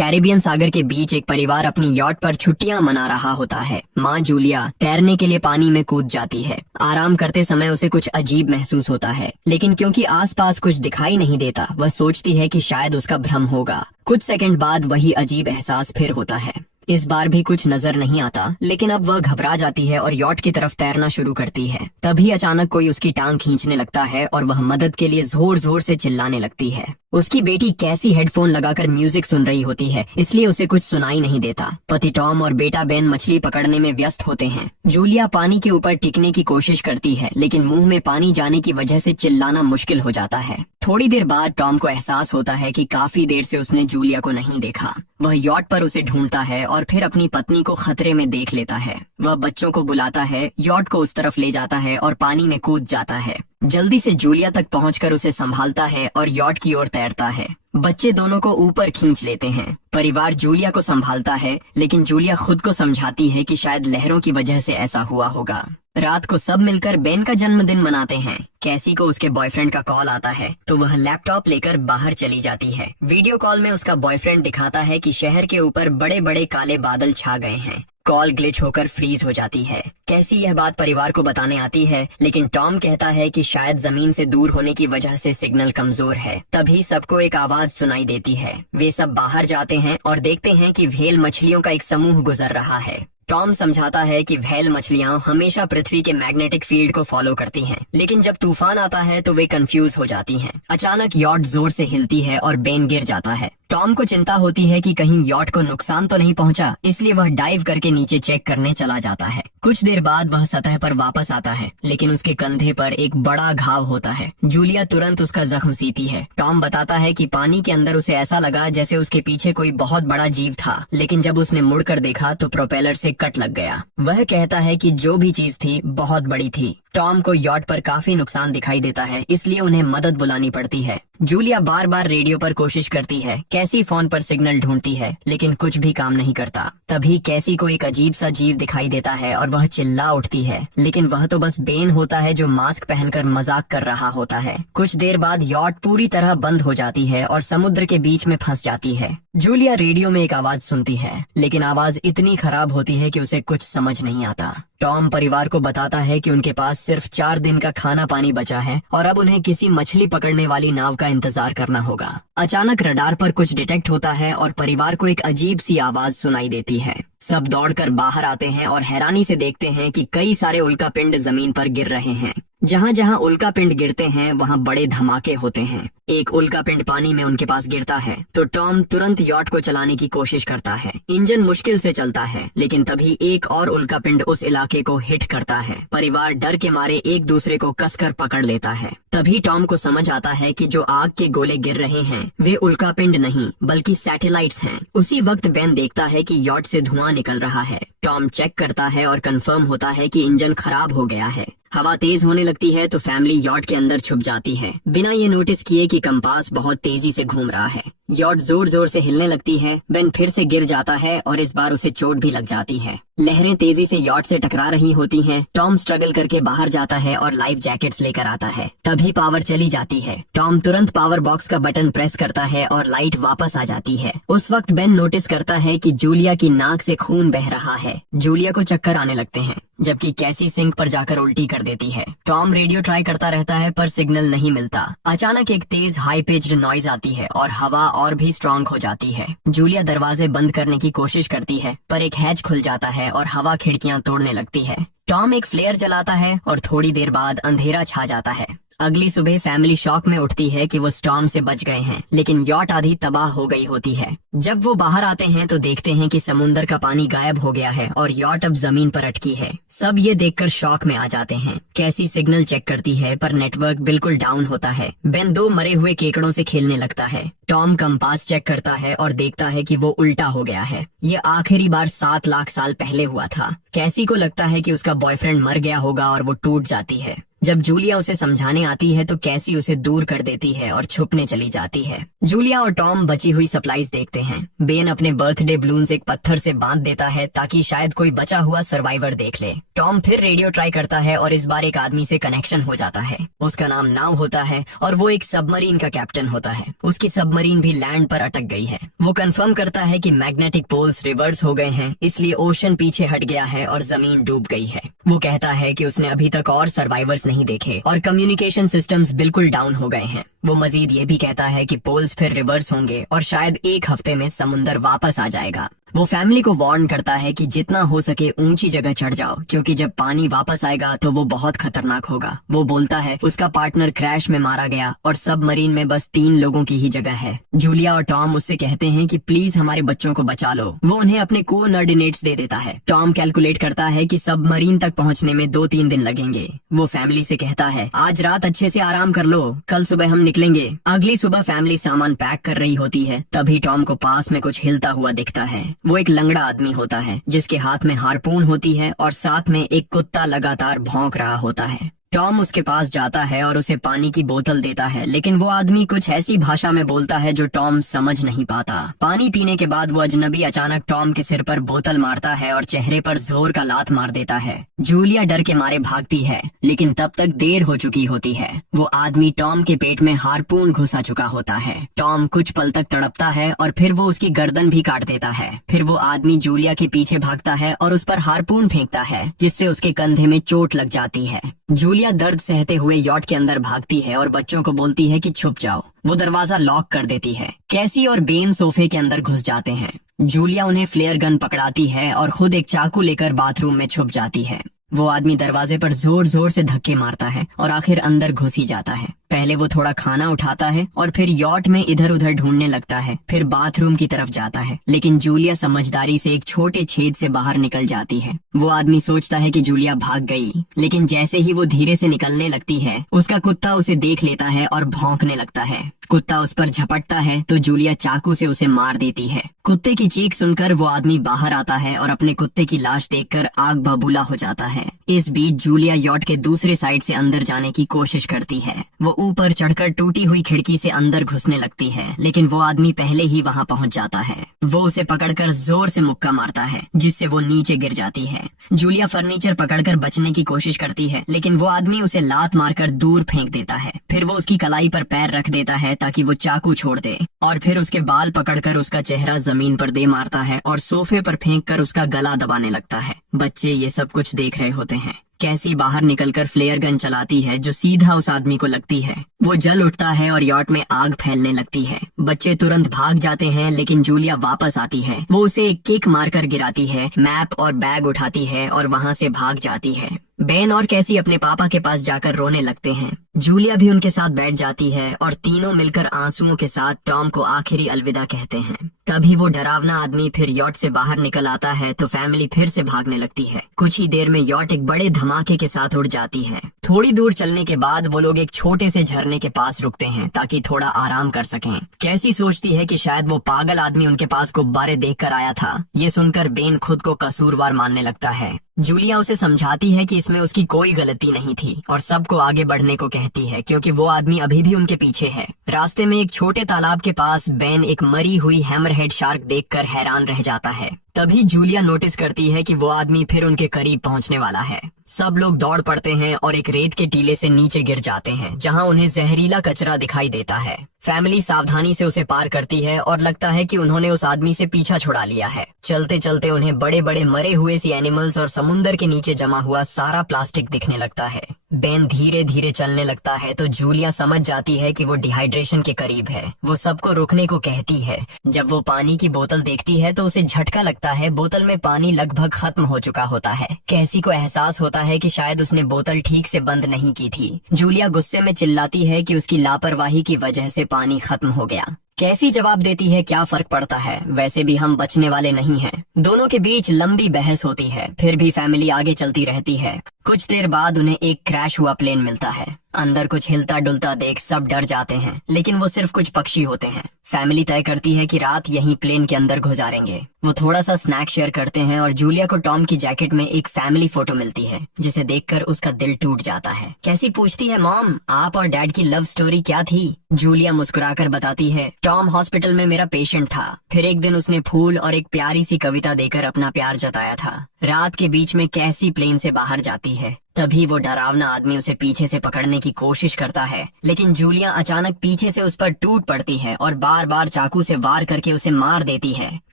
Caribbean सागर के बीच एक परिवार अपनी यॉट पर छुट्टियां मना रहा होता है। माँ जूलिया तैरने के लिए पानी में कूद जाती है। आराम करते समय उसे कुछ अजीब महसूस होता है, लेकिन क्योंकि आसपास कुछ दिखाई नहीं देता, वह सोचती है कि शायद उसका भ्रम होगा। कुछ सेकंड बाद वही अजीब एहसास फिर होता है। इस बार भी कुछ नजर नहीं आता, लेकिन अब वह घबरा जाती है और यॉट की तरफ तैरना शुरू करती है। तभी अचानक कोई उसकी टांग खींचने लगता है और वह मदद के लिए जोर जोर से चिल्लाने लगती है। उसकी बेटी कैसी हेडफोन लगाकर म्यूजिक सुन रही होती है, इसलिए उसे कुछ सुनाई नहीं देता। पति टॉम और बेटा बेन मछली पकड़ने में व्यस्त होते हैं। जूलिया पानी के ऊपर टिकने की कोशिश करती है, लेकिन मुंह में पानी जाने की वजह से चिल्लाना मुश्किल हो जाता है। थोड़ी देर बाद टॉम को एहसास होता है कि काफी देर से उसने जूलिया को नहीं देखा। वह यॉट पर उसे ढूंढता है और फिर अपनी पत्नी को खतरे में देख लेता है। वह बच्चों को बुलाता है, यॉट को उस तरफ ले जाता है और पानी में कूद जाता है। जल्दी से जूलिया तक पहुंचकर उसे संभालता है और यॉट की ओर तैरता है। बच्चे दोनों को ऊपर खींच लेते हैं। परिवार जूलिया को संभालता है, लेकिन जूलिया खुद को समझाती है कि शायद लहरों की वजह से ऐसा हुआ होगा। रात को सब मिलकर बेन का जन्मदिन मनाते हैं। कैसी को उसके बॉयफ्रेंड का कॉल आता है, तो वह लैपटॉप लेकर बाहर चली जाती है। वीडियो कॉल में उसका बॉयफ्रेंड दिखाता है कि शहर के ऊपर बड़े बड़े काले बादल छा गए हैं। कॉल ग्लिच होकर फ्रीज हो जाती है। कैसी यह बात परिवार को बताने आती है, लेकिन टॉम कहता है कि शायद जमीन से दूर होने की वजह से सिग्नल कमजोर है। तभी सबको एक आवाज सुनाई देती है। वे सब बाहर जाते हैं और देखते हैं कि व्हेल मछलियों का एक समूह गुजर रहा है। टॉम समझाता है कि व्हेल मछलियां हमेशा पृथ्वी के मैग्नेटिक फील्ड को फॉलो करती हैं, लेकिन जब तूफान आता है तो वे कंफ्यूज हो जाती हैं। अचानक यॉट जोर से हिलती है और बेन गिर जाता है। टॉम को चिंता होती है कि कहीं यॉट को नुकसान तो नहीं पहुंचा, इसलिए वह डाइव करके नीचे चेक करने चला जाता है। कुछ देर बाद वह सतह पर वापस आता है, लेकिन उसके कंधे पर एक बड़ा घाव होता है। जूलिया तुरंत उसका जख्म सीती है। टॉम बताता है कि पानी के अंदर उसे ऐसा लगा जैसे उसके पीछे कोई बहुत बड़ा जीव था, लेकिन जब उसने मुड़कर देखा तो प्रोपेलर से कट लग गया। वह कहता है कि जो भी चीज थी बहुत बड़ी थी। टॉम को यॉट पर काफी नुकसान दिखाई देता है, इसलिए उन्हें मदद बुलानी पड़ती है। जूलिया बार बार रेडियो पर कोशिश करती है। कैसी फोन पर सिग्नल ढूंढती है, लेकिन कुछ भी काम नहीं करता। तभी कैसी को एक अजीब सा जीव दिखाई देता है और वह चिल्ला उठती है, लेकिन वह तो बस बेन होता है जो मास्क पहनकर मजाक कर रहा होता है। कुछ देर बाद यॉट पूरी तरह बंद हो जाती है और समुद्र के बीच में फंस जाती है। जूलिया रेडियो में एक आवाज सुनती है, लेकिन आवाज इतनी खराब होती है कि उसे कुछ समझ नहीं आता। टॉम परिवार को बताता है कि उनके पास सिर्फ 4 दिन का खाना पानी बचा है और अब उन्हें किसी मछली पकड़ने वाली नाव का इंतजार करना होगा। अचानक रडार पर कुछ डिटेक्ट होता है और परिवार को एक अजीब सी आवाज सुनाई देती है। सब दौड़कर बाहर आते हैं और हैरानी से देखते हैं कि कई सारे उल्कापिंड जमीन पर गिर रहे हैं। जहाँ जहाँ उल्कापिंड गिरते हैं वहाँ बड़े धमाके होते हैं। एक उल्कापिंड पानी में उनके पास गिरता है तो टॉम तुरंत यॉट को चलाने की कोशिश करता है। इंजन मुश्किल से चलता है, लेकिन तभी एक और उल्कापिंड उस इलाके को हिट करता है। परिवार डर के मारे एक दूसरे को कसकर पकड़ लेता है। तभी टॉम को समझ आता है कि जो आग के गोले गिर रहे हैं वे उल्कापिंड नहीं बल्कि सैटेलाइट्स हैं। उसी वक्त बेन देखता है कि यॉट से धुआं निकल रहा है। टॉम चेक करता है और कंफर्म होता है कि इंजन खराब हो गया है। हवा तेज होने लगती है तो फैमिली यॉट के अंदर छुप जाती है, बिना ये नोटिस किए कि कंपास बहुत तेजी से घूम रहा है। यॉट जोर जोर से हिलने लगती है। बेन फिर से गिर जाता है और इस बार उसे चोट भी लग जाती है। लहरें तेजी से यॉट से टकरा रही होती हैं। टॉम स्ट्रगल करके बाहर जाता है और लाइफ जैकेट्स लेकर आता है। तभी पावर चली जाती है। टॉम तुरंत पावर बॉक्स का बटन प्रेस करता है और लाइट वापस आ जाती है। उस वक्त बेन नोटिस करता है कि जूलिया की नाक से खून बह रहा है। जूलिया को चक्कर आने लगते हैं, जबकि कैसी सिंक पर जाकर उल्टी कर देती है। टॉम रेडियो ट्राई करता रहता है पर सिग्नल नहीं मिलता। अचानक एक तेज हाई पिच्ड नॉइज आती है और हवा और भी स्ट्रांग हो जाती है। जूलिया दरवाजे बंद करने की कोशिश करती है, पर एक हैच खुल जाता है और हवा खिड़कियां तोड़ने लगती है। टॉम एक फ्लेयर जलाता है और थोड़ी देर बाद अंधेरा छा जाता है। अगली सुबह फैमिली शॉक में उठती है कि वो स्टॉर्म से बच गए हैं, लेकिन यॉट आधी तबाह हो गई होती है। जब वो बाहर आते हैं तो देखते हैं कि समुंदर का पानी गायब हो गया है और यॉट अब जमीन पर अटकी है। सब ये देखकर शॉक में आ जाते हैं। कैसी सिग्नल चेक करती है पर नेटवर्क बिल्कुल डाउन होता है। बेन 2 मरे हुए केकड़ों से खेलने लगता है। टॉम कंपास चेक करता है और देखता है कि वो उल्टा हो गया है। ये आखिरी बार 7 लाख साल पहले हुआ था। कैसी को लगता है कि उसका बॉयफ्रेंड मर गया होगा और वो टूट जाती है। जब जूलिया उसे समझाने आती है तो कैसी उसे दूर कर देती है और छुपने चली जाती है। जूलिया और टॉम बची हुई सप्लाईज देखते हैं। बेन अपने बर्थडे बलून्स एक पत्थर से बांध देता है ताकि शायद कोई बचा हुआ सर्वाइवर देख ले। टॉम फिर रेडियो ट्राई करता है और इस बार एक आदमी से कनेक्शन हो जाता है। उसका नाम नाव होता है और वो एक सबमरीन का कैप्टन होता है। उसकी सबमरीन भी लैंड पर अटक गई है। वो कंफर्म करता है कि मैग्नेटिक पोल्स रिवर्स हो गए हैं, इसलिए ओशन पीछे हट गया है और जमीन डूब गई है। वो कहता है कि उसने अभी तक और सर्वाइवर्स नहीं देखे और कम्युनिकेशन सिस्टम्स बिल्कुल डाउन हो गए हैं। वो मजीद ये भी कहता है कि पोल्स फिर रिवर्स होंगे और शायद एक हफ्ते में समुंदर वापस आ जाएगा। वो फैमिली को वार्न करता है कि जितना हो सके ऊंची जगह चढ़ जाओ, क्योंकि जब पानी वापस आएगा तो वो बहुत खतरनाक होगा। वो बोलता है उसका पार्टनर क्रैश में मारा गया और सबमरीन में बस 3 लोगों की ही जगह है। जूलिया और टॉम उससे कहते हैं कि प्लीज हमारे बच्चों को बचा लो। वो उन्हें अपने कोऑर्डिनेट्स दे देता है। टॉम कैलकुलेट करता है कि सबमरीन तक पहुंचने में 2-3 दिन लगेंगे। वो फैमिली से कहता है आज रात अच्छे से आराम कर लो, कल सुबह हम निकलेंगे। अगली सुबह फैमिली सामान पैक कर रही होती है, तभी टॉम को पास में कुछ हिलता हुआ दिखता है। वो एक लंगड़ा आदमी होता है जिसके हाथ में हार्पून होती है और साथ में एक कुत्ता लगातार भौंक रहा होता है। टॉम उसके पास जाता है और उसे पानी की बोतल देता है, लेकिन वो आदमी कुछ ऐसी भाषा में बोलता है जो टॉम समझ नहीं पाता। पानी पीने के बाद वो अजनबी अचानक टॉम के सिर पर बोतल मारता है और चेहरे पर जोर का लात मार देता है। जूलिया डर के मारे भागती है, लेकिन तब तक देर हो चुकी होती है। वो आदमी टॉम के पेट में हार्पून घुसा चुका होता है। टॉम कुछ पल तक तड़पता है और फिर वो उसकी गर्दन भी काट देता है। फिर वो आदमी जूलिया के पीछे भागता है और उस पर हार्पून फेंकता है, जिससे उसके कंधे में चोट लग जाती है। जूलिया दर्द सहते हुए यॉट के अंदर भागती है और बच्चों को बोलती है कि छुप जाओ। वो दरवाजा लॉक कर देती है। कैसी और बेन सोफे के अंदर घुस जाते हैं। जूलिया उन्हें फ्लेयर गन पकड़ाती है और खुद एक चाकू लेकर बाथरूम में छुप जाती है। वो आदमी दरवाजे पर जोर जोर से धक्के मारता है और आखिर अंदर घुस ही जाता है। पहले वो थोड़ा खाना उठाता है और फिर यॉट में इधर उधर ढूंढने लगता है, फिर बाथरूम की तरफ जाता है, लेकिन जूलिया समझदारी से एक छोटे छेद से बाहर निकल जाती है। वो आदमी सोचता है कि जूलिया भाग गई, लेकिन जैसे ही वो धीरे से निकलने लगती है, उसका कुत्ता उसे देख लेता है और भौंकने लगता है। कुत्ता उस पर झपटता है तो जूलिया चाकू से उसे मार देती है। कुत्ते की चीख सुनकर वो आदमी बाहर आता है और अपने कुत्ते की लाश देखकर आग बबूला हो जाता है। इस बीच जूलिया यॉट के दूसरे साइड से अंदर जाने की कोशिश करती है। वो ऊपर चढ़कर टूटी हुई खिड़की से अंदर घुसने लगती है, लेकिन वो आदमी पहले ही वहां पहुंच जाता है। वो उसे पकड़कर जोर से मुक्का मारता है, जिससे वो नीचे गिर जाती है। जूलिया फर्नीचर पकड़कर बचने की कोशिश करती है, लेकिन वो आदमी उसे लात मारकर दूर फेंक देता है। फिर वो उसकी कलाई पर पैर रख देता है ताकि वो चाकू छोड़ दे, और फिर उसके बाल पकड़कर उसका चेहरा जमीन पर दे मारता है और सोफे पर फेंककर उसका गला दबाने लगता है। बच्चे ये सब कुछ देख रहे होते हैं। कैसी बाहर निकलकर फ्लेयर गन चलाती है जो सीधा उस आदमी को लगती है। वो जल उठता है और यॉट में आग फैलने लगती है। बच्चे तुरंत भाग जाते हैं, लेकिन जूलिया वापस आती है। वो उसे एक किक मारकर गिराती है, मैप और बैग उठाती है और वहाँ से भाग जाती है। बेन और कैसी अपने पापा के पास जाकर रोने लगते हैं। जूलिया भी उनके साथ बैठ जाती है और तीनों मिलकर आंसुओं के साथ टॉम को आखिरी अलविदा कहते हैं। तभी वो डरावना आदमी फिर यॉट से बाहर निकल आता है तो फैमिली फिर से भागने लगती है। कुछ ही देर में यॉट एक बड़े धमाके के साथ उड़ जाती है। थोड़ी दूर चलने के बाद वो लोग एक छोटे से झरने के पास रुकते हैं ताकि थोड़ा आराम कर सकें। कैसी सोचती है कि शायद वो पागल आदमी उनके पास गुब्बारे देखकर आया था। ये सुनकर बेन खुद को कसूरवार मानने लगता है। जूलिया उसे समझाती है कि इसमें उसकी कोई गलती नहीं थी और सबको आगे बढ़ने को कहती है, क्योंकि वो आदमी अभी भी उनके पीछे है। रास्ते में एक छोटे तालाब के पास बेन एक मरी हुई हैमरहेड शार्क देखकर हैरान रह जाता है। तभी जूलिया नोटिस करती है कि वो आदमी फिर उनके करीब पहुंचने वाला है। सब लोग दौड़ पड़ते हैं और एक रेत के टीले से नीचे गिर जाते हैं, जहां उन्हें जहरीला कचरा दिखाई देता है। फैमिली सावधानी से उसे पार करती है और लगता है कि उन्होंने उस आदमी से पीछा छुड़ा लिया है। चलते चलते उन्हें बड़े बड़े मरे हुए सी एनिमल्स और समुंदर के नीचे जमा हुआ सारा प्लास्टिक दिखने लगता है। बेन धीरे धीरे चलने लगता है तो जूलिया समझ जाती है कि वो डिहाइड्रेशन के करीब है। वो सबको रुकने को कहती है। जब वो पानी की बोतल देखती है तो उसे झटका लगता है। बोतल में पानी लगभग खत्म हो चुका होता है। कैसी को एहसास होता है कि शायद उसने बोतल ठीक से बंद नहीं की थी। जूलिया गुस्से में चिल्लाती है कि उसकी लापरवाही की वजह से पानी खत्म हो गया। कैसी जवाब देती है, क्या फर्क पड़ता है, वैसे भी हम बचने वाले नहीं हैं। दोनों के बीच लंबी बहस होती है, फिर भी फैमिली आगे चलती रहती है। कुछ देर बाद उन्हें एक क्रैश हुआ प्लेन मिलता है। अंदर कुछ हिलता डुलता देख सब डर जाते हैं, लेकिन वो सिर्फ कुछ पक्षी होते हैं। फैमिली तय करती है कि रात यहीं प्लेन के अंदर गुजारेंगे। वो थोड़ा सा स्नैक शेयर करते हैं और जूलिया को टॉम की जैकेट में एक फैमिली फोटो मिलती है, जिसे देखकर उसका दिल टूट जाता है। कैसी पूछती है, मॉम आप और डैड की लव स्टोरी क्या थी? जूलिया मुस्कुराकर बताती है, टॉम हॉस्पिटल में मेरा पेशेंट था। फिर एक दिन उसने फूल और एक प्यारी सी कविता देकर अपना प्यार जताया था। रात के बीच में कैसी प्लेन से बाहर जाती है। तभी वो डरावना आदमी उसे पीछे से पकड़ने की कोशिश करता है, लेकिन जूलिया अचानक पीछे से उस पर टूट पड़ती है और बार बार चाकू से वार करके उसे मार देती है।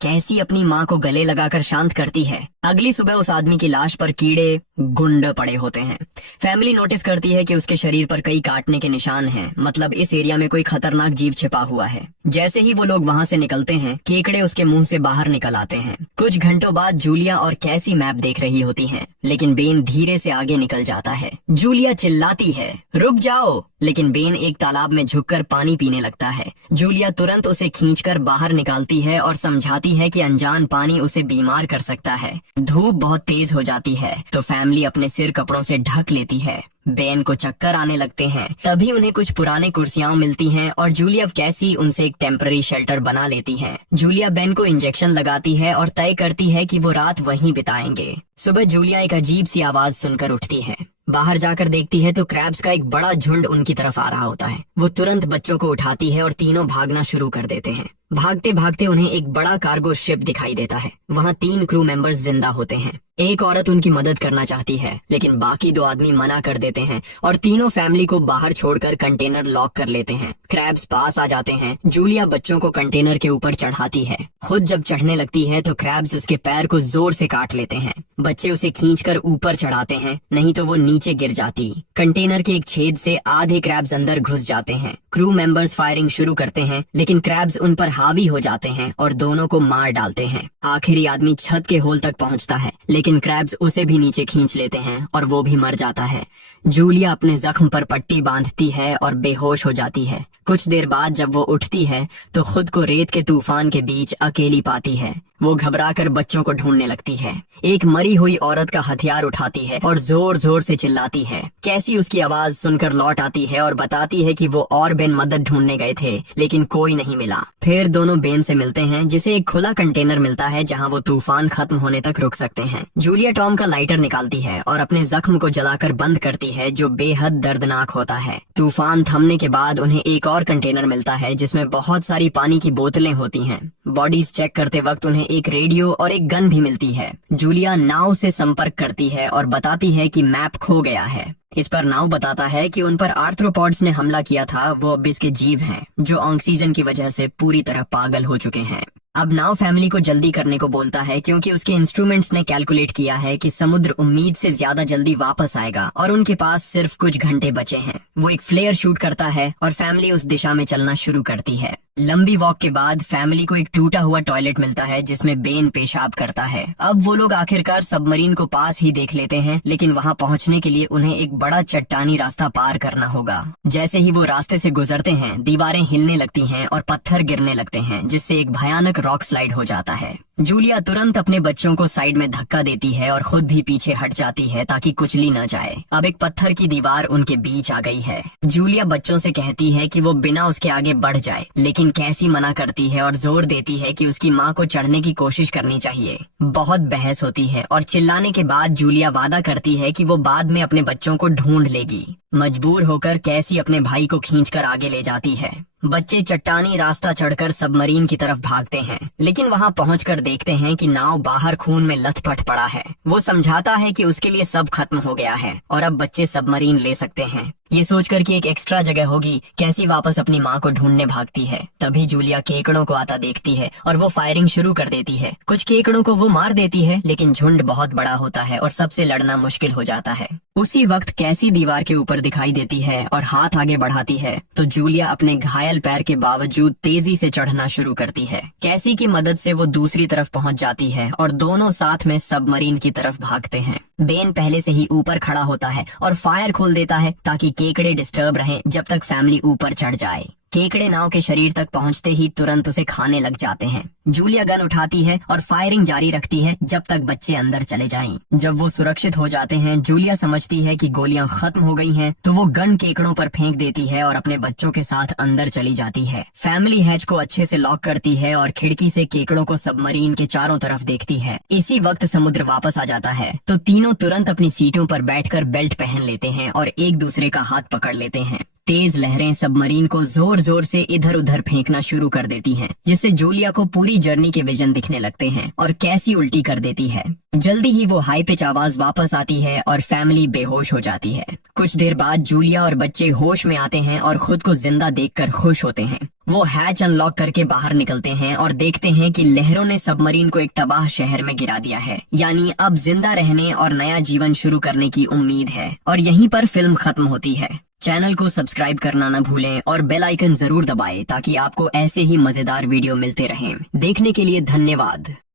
कैसी अपनी माँ को गले लगाकर शांत करती है। अगली सुबह उस आदमी की लाश पर कीड़े गुंड पड़े होते हैं। फैमिली नोटिस करती है कि उसके शरीर पर कई काटने के निशान हैं, मतलब इस एरिया में कोई खतरनाक जीव छिपा हुआ है। जैसे ही वो लोग वहाँ से निकलते हैं, केकड़े उसके मुंह से बाहर निकल आते हैं। कुछ घंटों बाद जूलिया और कैसी मैप देख रही होती हैं, लेकिन बेन धीरे से आगे निकल जाता है। जूलिया चिल्लाती है, रुक जाओ, लेकिन बेन एक तालाब में झुककर पानी पीने लगता है। जूलिया तुरंत उसे खींचकर बाहर निकालती है और समझाती है कि अनजान पानी उसे बीमार कर सकता है। धूप बहुत तेज हो जाती है तो फैमिली अपने सिर कपड़ों से ढक लेती है। बेन को चक्कर आने लगते हैं। तभी उन्हें कुछ पुराने कुर्सियां मिलती हैं और जूलिया कैसी उनसे एक टेम्पररी शेल्टर बना लेती हैं। जूलिया बेन को इंजेक्शन लगाती है और तय करती है कि वो रात वहीं बिताएंगे। सुबह जूलिया एक अजीब सी आवाज सुनकर उठती है। बाहर जाकर देखती है तो क्रैब्स का एक बड़ा झुंड उनकी तरफ आ रहा होता है। वो तुरंत बच्चों को उठाती है और तीनों भागना शुरू कर देते हैं। भागते भागते उन्हें एक बड़ा कार्गो शिप दिखाई देता है। वहाँ 3 क्रू मेंबर्स जिंदा होते हैं। एक औरत उनकी मदद करना चाहती है, लेकिन बाकी 2 आदमी मना कर देते हैं और तीनों फैमिली को बाहर छोड़कर कंटेनर लॉक कर लेते हैं। क्रैब्स पास आ जाते हैं। जूलिया बच्चों को कंटेनर के ऊपर चढ़ाती है। खुद जब चढ़ने लगती है तो क्रैब्स उसके पैर को जोर से काट लेते हैं। बच्चे उसे खींचकर ऊपर चढ़ाते हैं, नहीं तो वो नीचे गिर जाती। कंटेनर के एक छेद से आधे क्रैब्स अंदर घुस जाते हैं। क्रू मेंबर्स फायरिंग शुरू करते हैं, लेकिन क्रैब्स उन पर हावी हो जाते हैं और दोनों को मार डालते हैं। आखिरी आदमी छत के होल तक पहुंचता है, लेकिन क्रैब्स उसे भी नीचे खींच लेते हैं और वो भी मर जाता है। जूलिया अपने जख्म पर पट्टी बांधती है और बेहोश हो जाती है। कुछ देर बाद जब वो उठती है तो खुद को रेत के तूफान के बीच अकेली पाती है। वो घबराकर बच्चों को ढूंढने लगती है। एक मरी हुई औरत का हथियार उठाती है और जोर जोर से चिल्लाती है। कैसी उसकी आवाज सुनकर लौट आती है और बताती है कि वो और बेन मदद ढूंढने गए थे, लेकिन कोई नहीं मिला। फिर दोनों बेन से मिलते हैं, जिसे एक खुला कंटेनर मिलता है जहां वो तूफान खत्म होने तक रुक सकते हैं। जूलिया टॉम का लाइटर निकालती है और अपने जख्म को जलाकर बंद करती है, जो बेहद दर्दनाक होता है। तूफान थमने के बाद उन्हें एक और कंटेनर मिलता है जिसमें बहुत सारी पानी की बोतलें होती हैं। बॉडीज चेक करते वक्त उन्हें एक रेडियो और एक गन भी मिलती है। जूलिया नाव से संपर्क करती है और बताती है कि मैप खो गया है। इस पर नाव बताता है कि उन पर आर्थ्रोपॉड्स ने हमला किया था। वो अब इसके जीव हैं, जो ऑक्सीजन की वजह से पूरी तरह पागल हो चुके हैं। अब नाव फैमिली को जल्दी करने को बोलता है, क्योंकि उसके इंस्ट्रूमेंट्स ने कैलकुलेट किया है कि समुद्र उम्मीद से ज्यादा जल्दी वापस आएगा और उनके पास सिर्फ कुछ घंटे बचे हैं। वो एक फ्लेयर शूट करता है और फैमिली उस दिशा में चलना शुरू करती है। लंबी वॉक के बाद फैमिली को एक टूटा हुआ टॉयलेट मिलता है जिसमें बेन पेशाब करता है। अब वो लोग आखिरकार सबमरीन को पास ही देख लेते हैं, लेकिन वहाँ पहुँचने के लिए उन्हें एक बड़ा चट्टानी रास्ता पार करना होगा। जैसे ही वो रास्ते से गुजरते हैं, दीवारें हिलने लगती हैं और पत्थर गिरने लगते हैं, जिससे एक भयानक रॉक स्लाइड हो जाता है। जूलिया तुरंत अपने बच्चों को साइड में धक्का देती है और खुद भी पीछे हट जाती है ताकि कुचली न जाए। अब एक पत्थर की दीवार उनके बीच आ गई है। जूलिया बच्चों से कहती है कि वो बिना उसके आगे बढ़ जाए, लेकिन कैसी मना करती है और जोर देती है कि उसकी माँ को चढ़ने की कोशिश करनी चाहिए। बहुत बहस होती है और चिल्लाने के बाद जूलिया वादा करती है कि वो बाद में अपने बच्चों को ढूंढ लेगी। मजबूर होकर कैसी अपने भाई को खींचकर आगे ले जाती है। बच्चे चट्टानी रास्ता चढ़कर सबमरीन की तरफ भागते हैं, लेकिन वहां पहुंचकर देखते हैं कि नाव बाहर खून में लथपथ पड़ा है। वो समझाता है कि उसके लिए सब खत्म हो गया है और अब बच्चे सबमरीन ले सकते हैं। ये सोचकर कि एक एक्स्ट्रा जगह होगी, कैसी वापस अपनी माँ को ढूंढने भागती है। तभी जूलिया केकड़ों को आता देखती है और वो फायरिंग शुरू कर देती है। कुछ केकड़ों को वो मार देती है, लेकिन झुंड बहुत बड़ा होता है और सबसे लड़ना मुश्किल हो जाता है। उसी वक्त कैसी दीवार के ऊपर दिखाई देती है और हाथ आगे बढ़ाती है तो जूलिया अपने घायल पैर के बावजूद तेजी से चढ़ना शुरू करती है। कैसी की मदद से वो दूसरी तरफ पहुंच जाती है और दोनों साथ में सबमरीन की तरफ भागते हैं। बेन पहले से ही ऊपर खड़ा होता है और फायर खोल देता है ताकि केकड़े डिस्टर्ब रहें जब तक फैमिली ऊपर चढ़ जाए। केकड़े नाव के शरीर तक पहुंचते ही तुरंत उसे खाने लग जाते हैं। जूलिया गन उठाती है और फायरिंग जारी रखती है जब तक बच्चे अंदर चले जाएं। जब वो सुरक्षित हो जाते हैं, जूलिया समझती है कि गोलियां खत्म हो गई हैं, तो वो गन केकड़ों पर फेंक देती है और अपने बच्चों के साथ अंदर चली जाती है। फैमिली हैच को अच्छे से लॉक करती है और खिड़की से केकड़ों को सबमरीन के चारों तरफ देखती है। इसी वक्त समुद्र वापस आ जाता है तो तीनों तुरंत अपनी सीटों पर बैठकर बेल्ट पहन लेते हैं और एक दूसरे का हाथ पकड़ लेते हैं। तेज लहरें सबमरीन को जोर जोर से इधर उधर फेंकना शुरू कर देती हैं, जिससे जूलिया को पूरी जर्नी के विजन दिखने लगते हैं और कैसी उल्टी कर देती है। जल्दी ही वो हाई पिच आवाज वापस आती है और फैमिली बेहोश हो जाती है। कुछ देर बाद जूलिया और बच्चे होश में आते हैं और खुद को जिंदा देखकर खुश होते हैं। वो हैच अनलॉक करके बाहर निकलते हैं और देखते हैं कि लहरों ने सबमरीन को एक तबाह शहर में गिरा दिया है। यानी अब जिंदा रहने और नया जीवन शुरू करने की उम्मीद है। और यहीं पर फिल्म खत्म होती है। चैनल को सब्सक्राइब करना न भूलें और बेल आइकन जरूर दबाएं ताकि आपको ऐसे ही मजेदार वीडियो मिलते रहें। देखने के लिए धन्यवाद।